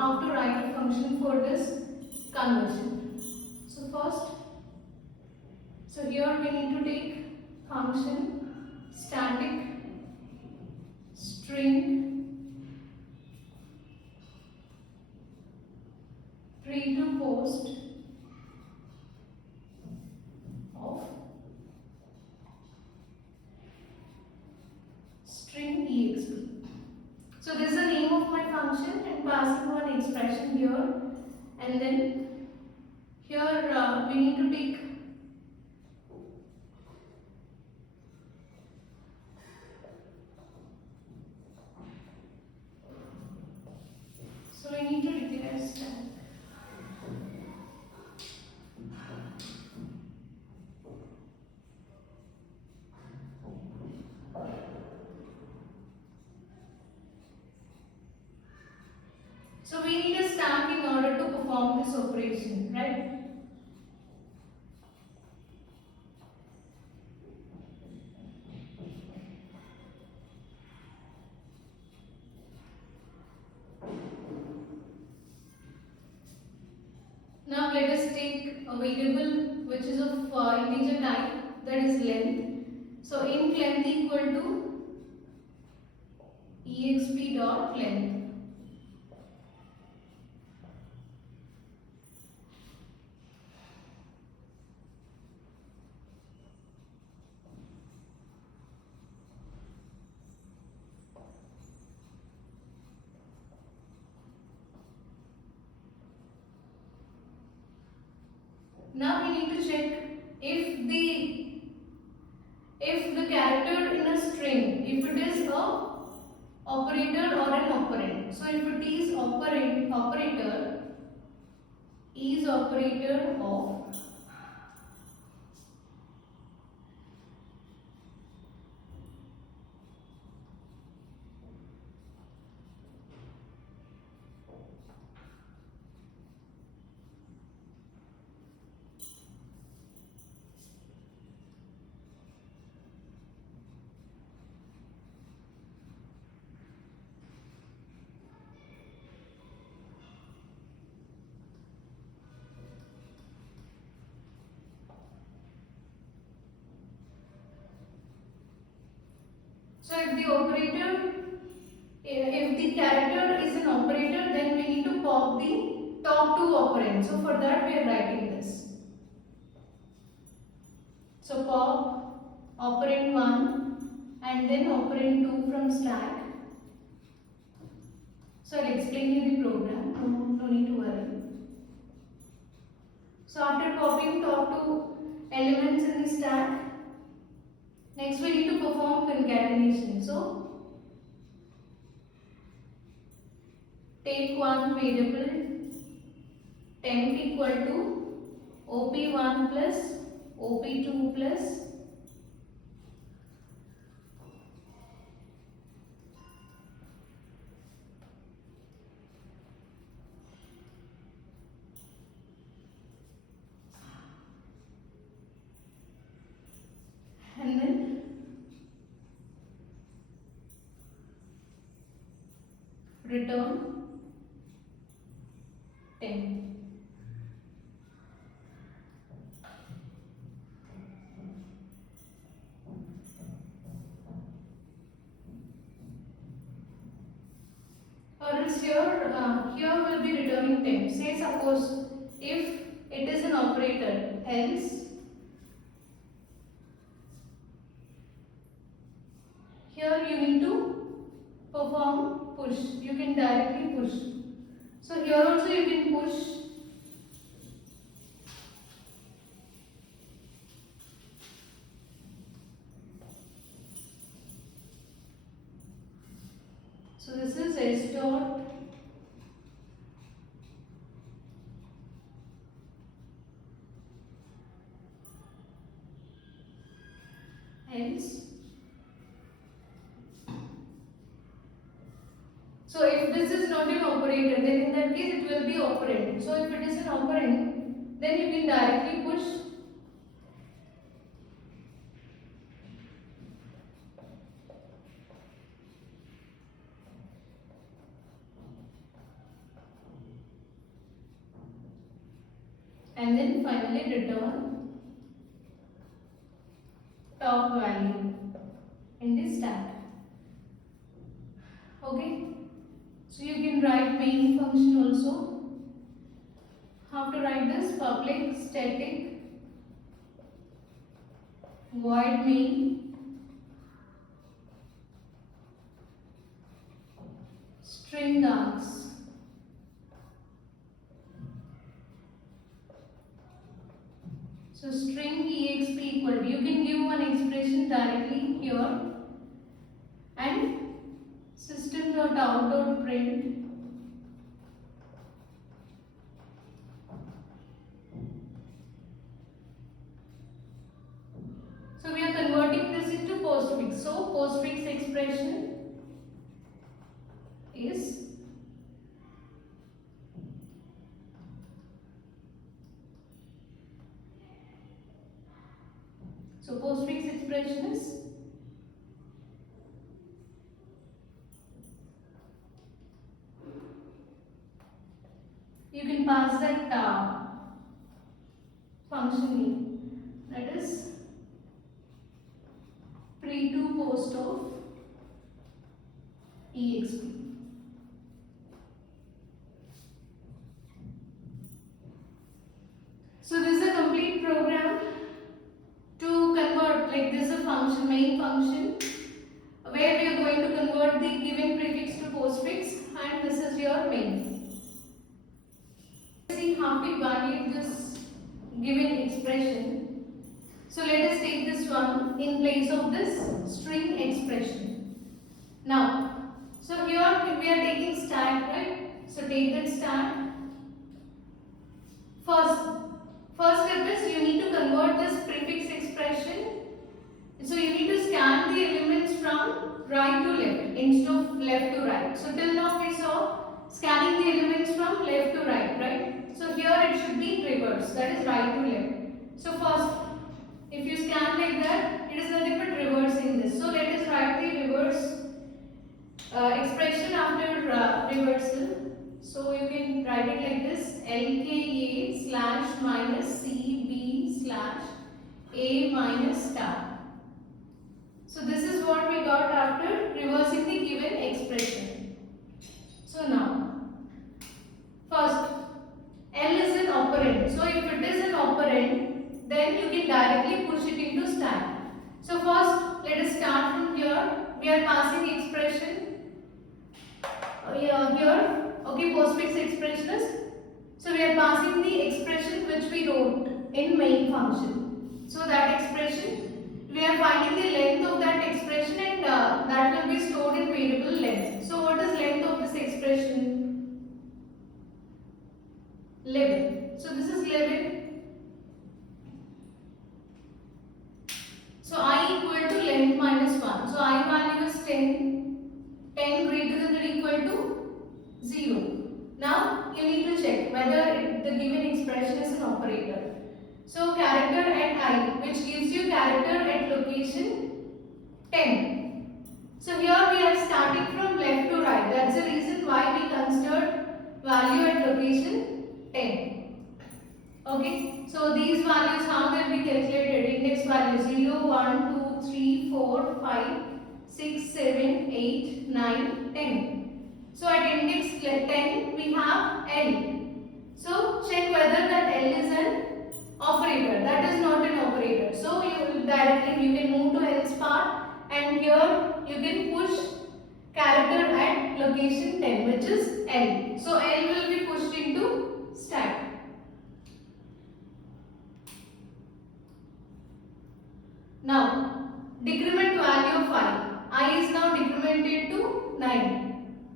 how to write a function for this conversion. So first, so here we need to take function static string pre to post of string exp. So this is the name of my function and passing one expression here, and then here we need to take declare stack. So we need a stack in order to perform this operation, right? Now let us take a variable which is of integer type, that is length. So int length equal to exp dot length. Now we need to check if the character in a string, if it is a operator or an operand. So if it is operator is operator of if the character is an operator, then we need to pop the top two operands. So for that we are writing this. So pop operand 1 and then operand 2 from stack. So I'll explain you the program, no need to worry. So after popping top two elements in the stack, next we need to perform concatenation. So take one variable temp equal to op1 plus op2 plus and then return temp. Or else here will be returning temp. Say suppose if it is an operator, else here you need to perform push. You can directly push. So here also you can push. So this is s dot else. So if this is not an operator, then in that case it will be operand. So if it is an operand, then you can directly push. and then finally return top value in the stack. Okay, so you can write main function also. How to write this? Public static void main string args. So string exp equal to, you can give one expression directly here, and system.out.print so we are converting this into postfix. So postfix expression is postfix expression is you can pass that function name, that is pre to post of exp. So this is a complete program to convert, like this is a function, main function, where we are going to convert the given prefix to postfix, and this is your main. See how we evaluate this given expression. So let us take this one in place of this string expression. Now, so here we are taking stack, right? So take that stack. First step is you need to convert this prefix expression. So you need to scan the elements from right to left instead of left to right. So till now we saw scanning the elements from left to right, right? So here it should be reverse, that is right to left. So first, if you scan like that, it is nothing but reversing this. So let us write the reverse expression after reversal. So you can write it like this: lka slash minus cb slash a minus star. So this is what we got after reversing the given expression. So now, first, L is an operand. So if it is an operand, then you can directly push it into stack. So first, let us start from here. We are passing expression here. Okay, postfix expression is. So we are passing the expression which we wrote in main function. So that expression, we are finding the length of that expression, and that will be stored in variable length. So what is length of this expression? 11. So this is 11. So I equal to length minus 1. So I value is 10. 10 greater than or equal to 0. Now you need to check whether the given expression is an operator. So character at I, which gives you character at location 10. So here we are starting from left to right. That's the reason why we considered value at location 10. Okay. So these values, how they will be calculated? Index value 0, 1, 2, 3, 4, 5, 6, 7, 8, 9, 10. So at index 10 we have L. So check whether that L is an operator. That is not an operator. So you directly you can move to else part, and here you can push character at location 10, which is L. So L will be pushed into stack. Now decrement value of I is now decremented to 9.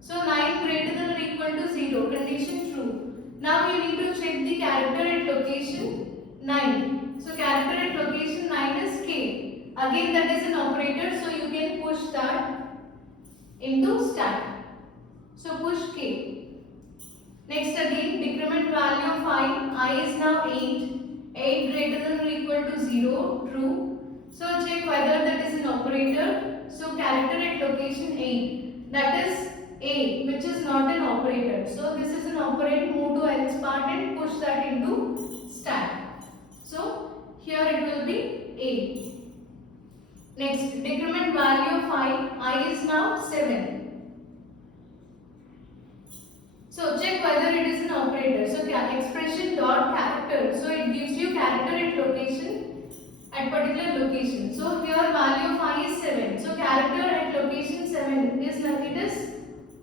So 9 greater than or equal to 0, condition true. Now you need to check the character at location 9. So character at location 9 is K. Again that is an operator, so you can push that into stack. So push K. Next again, decrement value of I is now 8. 8 greater than or equal to 0, true. So check whether that is an operator. So character at location 8, that is A, which is not an operator. So this is an operator, move to else part and push that into stack. A. Next, decrement value of I is now 7. So check whether it is an operator. So expression dot character. So it gives you character at location, at particular location. So here value of I is 7. So character at location 7 is it is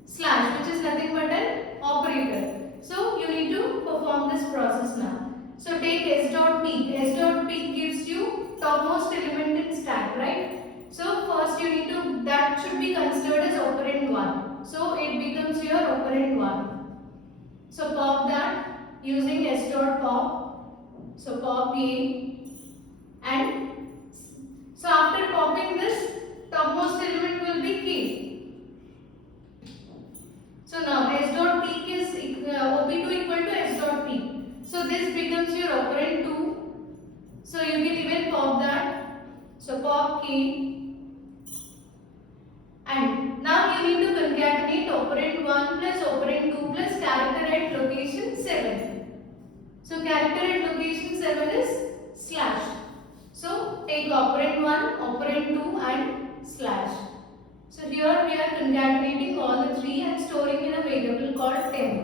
slash, which is nothing but an operator. So you need to perform this process now. So take s dot peak. S dot peak gives you topmost element in stack, right? So first you need to, that should be considered as operand 1. So it becomes your operand 1. So pop that using s dot pop. So pop A, and so after popping this, topmost element will be K. So now s dot peak is op2 equal to s dot peak. So this becomes your operand 2. So you can even pop that. So pop K. And now you need to concatenate operand 1 plus operand 2 plus character at location 7. So character at location 7 is slash. So take operand 1, operand 2 and slash. So here we are concatenating all the three and storing in a variable called temp.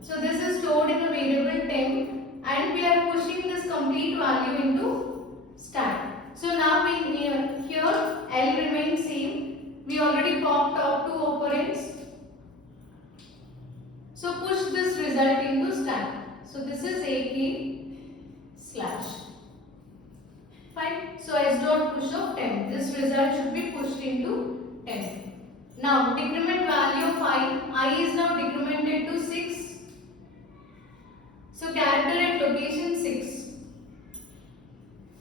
So this is stored in a variable temp and we are pushing this complete value into stack. So now we here L remains same. We already popped top two operands. So push this result into stack. So this is AK slash. Fine. So s dot push of temp. This result should be pushed into temp. Now decrement value of I is now decremented to 6. So character at location 6.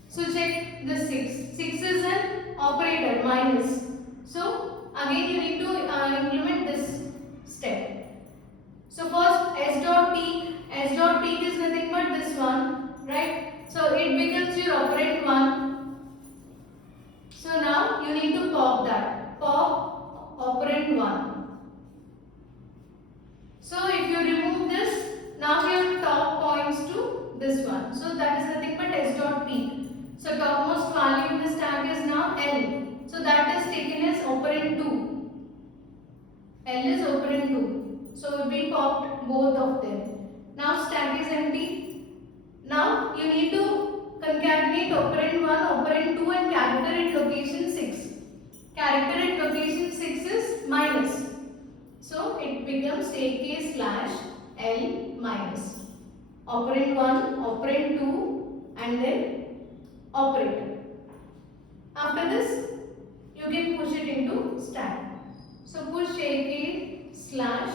So check the 6. 6 is an operator minus. So again you need to implement this step. So first s dot peak is nothing but this one, right? So it becomes your operand 1. So now you need to pop that. Pop operand 1. So if you remove this, now your top points to this one. So that is nothing but s dot peak. So topmost value in the stack is now L. So that is taken as operand 2. L is operand 2. So we popped both of them. Now stack is empty. Now you need to concatenate operand 1, operand 2 and character at location 6. Character at location 6 is minus. So it becomes AK slash L minus. Operand 1, operand 2 and then operator. After this, you can push it into stack. So push AK slash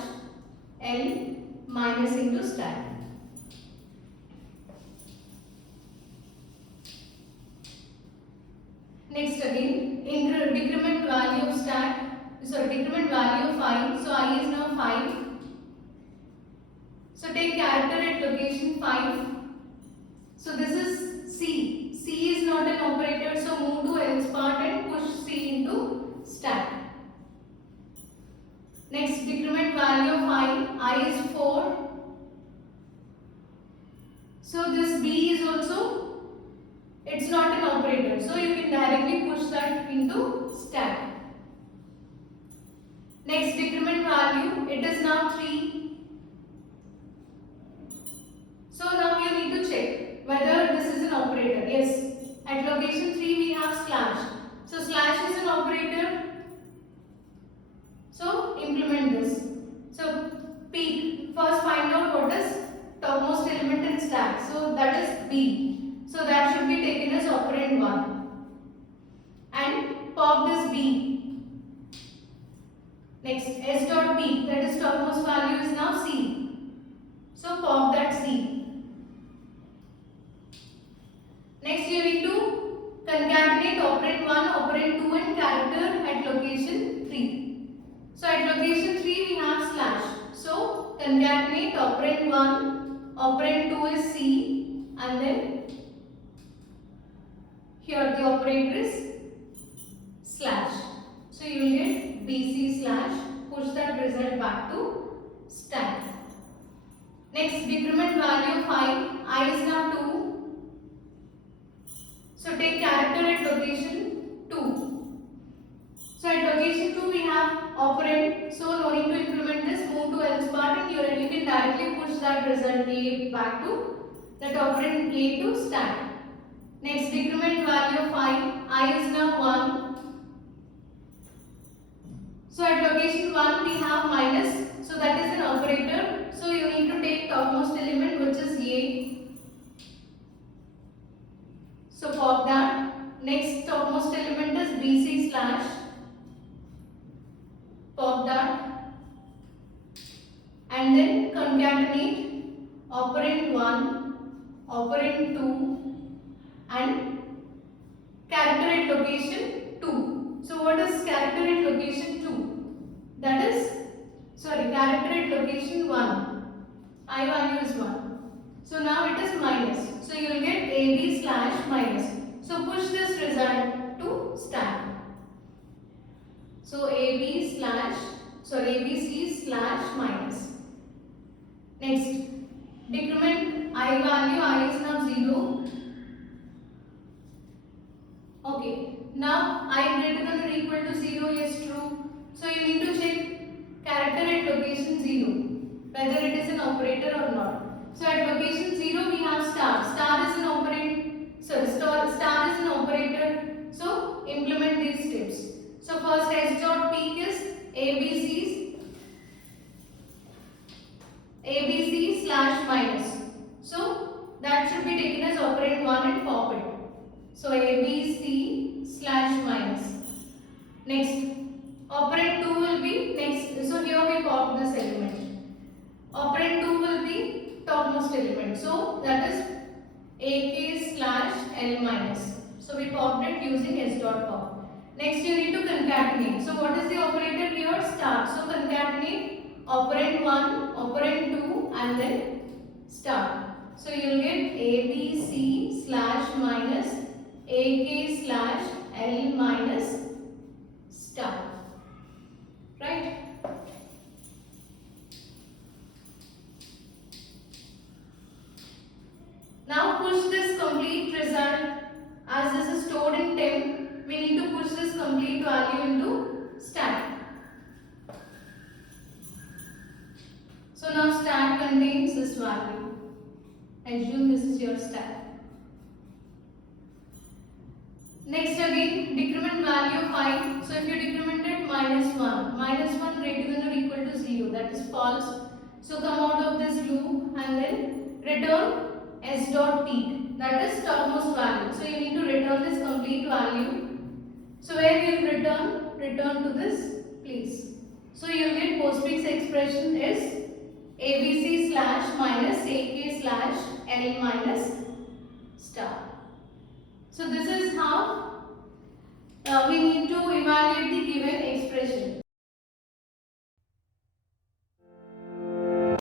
L minus into stack. Next again, decrement value of stack. Decrement value of I. So I is now 5. So take character at location 5. So this is C. C is not an operator, so move to else part and push C into stack. Next, decrement value of I is 4. So this B is also, it's not an operator, so you can directly push that into stack. Next, decrement value, it is now 3. So now you need to check whether this is an operator. Yes, at location 3 we have slash. So slash is an operator. So implement this. So peak, first find out what is topmost element in stack. So that is B. So that should be taken as operand 1. And pop this B. Next, S dot B, that is topmost value is now C. So pop that C. Next you need to concatenate operand 1, operand 2 and character at location 3. So at location 3 we have slash. So concatenate operand 1, operand 2 is C and then here the operator is slash. So you will get BC slash, push that result back to stack. Next, decrement value of I is now 2. So take character at location 2. So at location 2 we have operand. So no need to implement this. Move to else part and you can directly push that result A back to that operand A to stack. Next, decrement value of I is now 1. So at location 1 we have minus. So that is an operator. So you need to take topmost element which is A. So pop that. Next topmost element is BC slash. Pop that. And then concatenate operand 1, operand 2 and character at location 2. So what is character at location 2? That is, character at location 1. I value is 1. So now it is minus. So you will get AB slash minus. So push this result to stack. So ABC slash minus. Next, decrement I value, I is now 0. Okay, now I greater than or equal to 0 is true. So you need to check character at location 0, whether it is an operator or not. So at location 0 we have star. Star is an star is an operator. So implement these steps. So first S dot peak is ABC slash minus. So that should be taken as operand 1 and pop it. So ABC slash minus. Next, operand 2 will be next. So here we pop this element. Operand 2 will be topmost element. So that is AK slash L minus. So we popped it using S dot pop. Next you need to concatenate. So what is the operator here? Star. So concatenate operand 1, operand 2 and then star. So you will get ABC slash minus AK slash L minus star. Right? Now push this complete result, as this is stored in temp, we need to push this complete value into stack. So now stack contains this value. Assume this is your stack. Next again, decrement value of I. So if you decrement it minus 1 greater than or equal to 0, that is false. So come out of this loop and then return S dot peak, that is topmost value. So you need to return this complete value. So where you will return to this place. So you will get postfix expression is ABC slash minus AK slash L minus star. So this is how we need to evaluate the given expression.